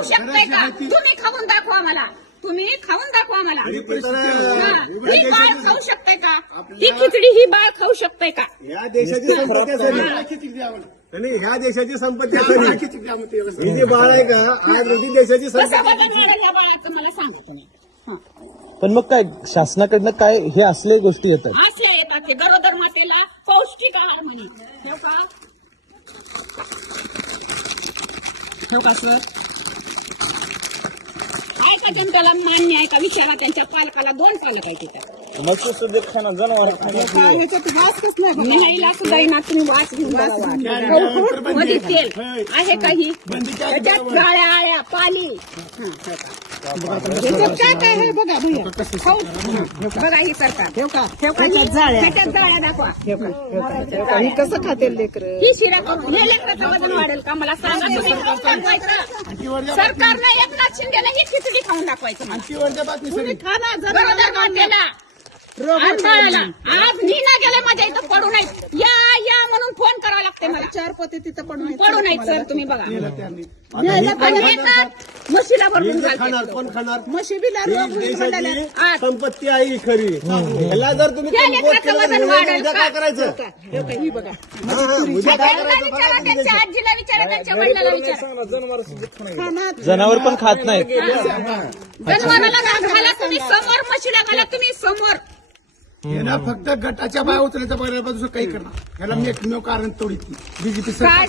खाऊ शकताय का? तुम्ही खाऊन दाखवा मला तुम्ही खाऊन दाखवा मला हा. ही बाळ खाऊ शकताय का? ही खिचडी ही बाळ खाऊ शकताय का? या देशाची संपत्ती असेल. ह्या देशाची संपत्ती असेल. ही जी बाळ आहे का? आज रोजी देशाची संपत्ती या बाळाचं मला सांगा तुम्ही. हा. पण मग काय शासनाकडनं काय हे असले गोष्टी येतात? असे येतात ते गरोदर मातेला पौष्टिक आहार म्हणे ठेव का? ठेव का सर? त्यांच्याला मान्य आहे का? विचारा त्यांच्या पालकाला दोन पालक आहे तिथं. न्यायला सुद्धा येणार तुम्ही वाच घेऊन बघा. मध्ये तेल आहे का ही त्याच्यात गाळ्या त्याच्यात काय काय आहे बघा भैया. खाऊ. हा, बघा ही सरकार ठेव का? ठेव का? ही? त्याच्यात जाळ्या दाखवा. कसं खाते लेकर? ही शिरा करून. हे लेकराचं वजन वाढेल का? मला सांगा तुम्ही. खाऊन दाखवायचं. सरकारनं एकनाथ शिंदेला ही खिचडी खाऊन दाखवायचं मला. तुम्ही खा ना जरा गरोदर मातेला आणि बाळाला आज मी ना गेले माझ्या इथं पडू नाही या या म्हणून फोन करावा लागते मला चार पोते तिथं पडून पडू नाही सर तुम्ही बघा. न्यायला आणि येतात, म्हशीला भरून कोण घालते. खाणार कोण खाणार? म्हशी बिला रोग. देशाची. संपत्ती आहे ही खरी ह्याला जर तुम्ही या कमकुवत लेकराचं केलं तर वजन उद्या वाढेल. उद्या का? काय करायचं? हे बघा, ही बघा. हा, हा, उद्या काय त्यांना करायचं? विचारा बघा त्यांच्या तुम्ही. आजीला विचारा त्यांच्या वडिलाला विचारा. खाना जनावर पण खात जनावराला घाला तुम्ही समोर म्हशीला घाला तुम्ही समोर. याला फक्त गटाच्या बाय उचलायच्या बघायला दुसरं काही करणार याला एकमेव कारण तोडीत बीजेपी काय